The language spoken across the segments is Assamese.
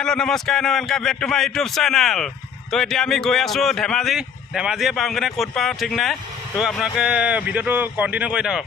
हेलो नमस्कार welcome back to my YouTube channel. तो এতিয়া আমি গৈ আছো ধেমাজিয়ে পাম কেনে ক'ত পাওঁ ঠিক নাই। তো আপোনালোকে ভিডিঅ'টো কণ্টিনিউ কৰি থাকক।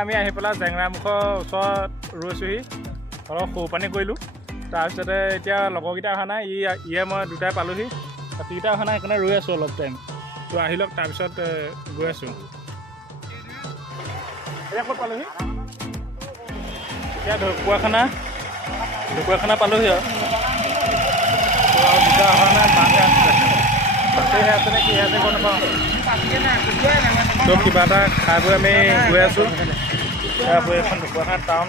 আমি আহি পেলাই জেংৰামুখৰ ওচৰত ৰৈছোহি, অলপ সৌপানী কৰিলোঁ। তাৰপিছতে এতিয়া লগৰকেইটা অহা নাই, ইয়ে মই দুটাই পালোহি, বাকীকেইটা অহা নাই, সেইকাৰণে ৰৈ আছোঁ অলপ টাইম। তো আহি লওক, তাৰপিছত গৈ আছোঁ। এতিয়া ক'ত পালোহি? এতিয়া ঢকুৱাখানা পালোহি আৰু দুটা অহা নাই, মাকে আছে আছে নে কি আছে গম নাপাওঁ। তো কিবা এটা খাই বৈ আমি গৈ আছোঁ। এখন ঢকুৱাখানা টাউন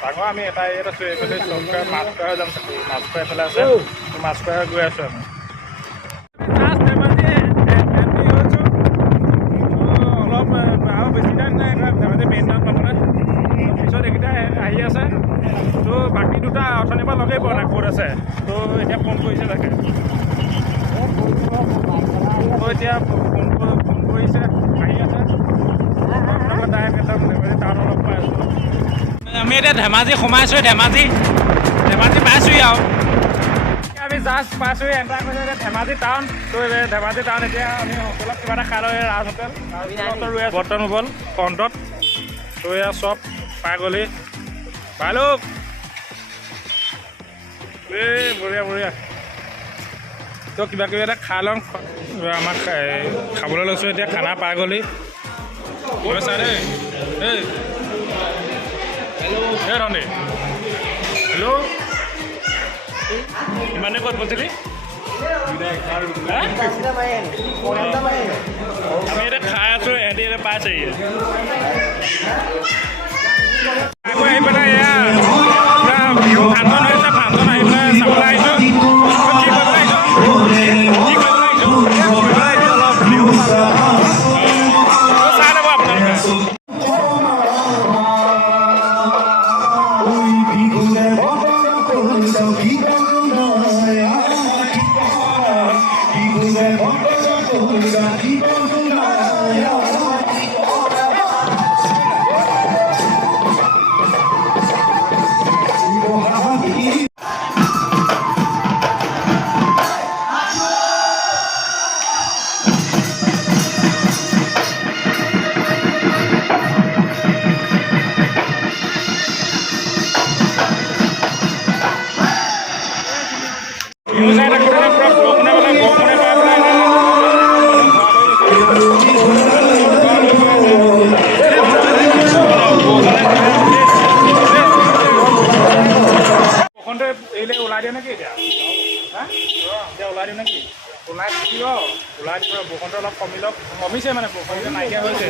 ডাঙৰ আমি এটা ইয়াত আছোঁ, এইফালে চৰকাৰ মাছখোৱা যাম চাগে, মাছখোৱা এইফালে আছে, মাছখোৱা গৈ আছোঁ আমি। অলপ আৰু বেছি টাইম নাই, ধেমাজি মেইন টাউন পাবলৈ পিছত এইকেইটা আহি আছে। তো বাকী দুটা অথনিৰ পৰা লগেই পোৱা নাই ক'ত আছে। তো এতিয়া ফোন কৰিছে তাকে, এতিয়া ফোন কৰিছে, আহি আছে। আমি এতিয়া ধেমাজি সোমাইছোঁ, ধেমাজি পাইছোঁহি আৰু আমি জাষ্ট পাইছোঁহি, এণ্টাৰ কৰিছোঁ এতিয়া ধেমাজি টাউন। তো ধেমাজি টাউন এতিয়া আমি হোটেলত কিবা এটা খাই লৈ ৰাজ হোটেল ৰৈ আছোঁ, বৰ্তন মোবাইল ফ্ৰণ্টত। তো এয়া চব পাই গ'লহি, পালোঁ বঢ়িয়া বঢ়িয়া। তো কিবা কিবি এটা খাই লওঁ, আমাক খাবলৈ লৈছোঁ এতিয়া, খানা পাই গ'লহি। ছাৰ এই ৰন্ধে হেল্ল' ইমানে ক'ত কৈছিলি? আমি এতিয়া খাই আছোঁ, এহেঁতি এতিয়া পাইছেহি। আকৌ আহি পেলাই এয়া বিহু ফাংচন হৈ আছে, ফাংচন আহি পেলাই চাবলৈ আহিছোঁ। অলপ বিহু চাই ল'ব আপোনালোকে। ওলাই দিওঁ নেকি এতিয়া? এতিয়া ওলাই দিওঁ নেকি? ওলাই দিব, বৰষুণটো অলপ কমিছে, মানে বৰষুণটো নাইকিয়া হৈছে।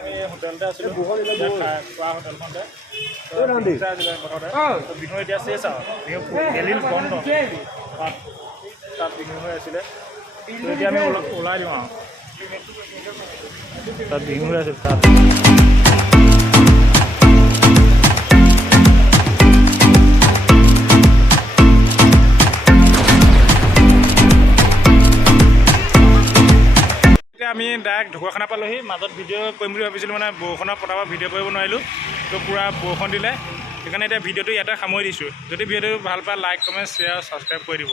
আমি হোটেলতে আছিলোঁ, খোৱা হোটেলখনতে বিহু এতিয়া চেচ আৰু বিহু গেলিল বন্ধ, তাত বিহু হৈ আছিলে। এতিয়া আমি ওলাই দিওঁ আৰু তাত বিহু হৈ আছিল তাত। আমি ডাইৰেক্ট ঢকুৱাখানা পালোহি। মাজত ভিডিঅ' কৰিম বুলি ভাবিছিলোঁ, মানে বৰষুণৰ পতাপত ভিডিঅ' কৰিব নোৱাৰিলোঁ। তো পূৰা বৰষুণ দিলে, সেইকাৰণে এতিয়া ভিডিঅ'টো ইয়াতে সামৰি দিছোঁ। যদি ভিডিঅ'টো ভাল পায় লাইক কমেণ্ট শ্বেয়াৰ ছাবস্ক্ৰাইব কৰি দিব।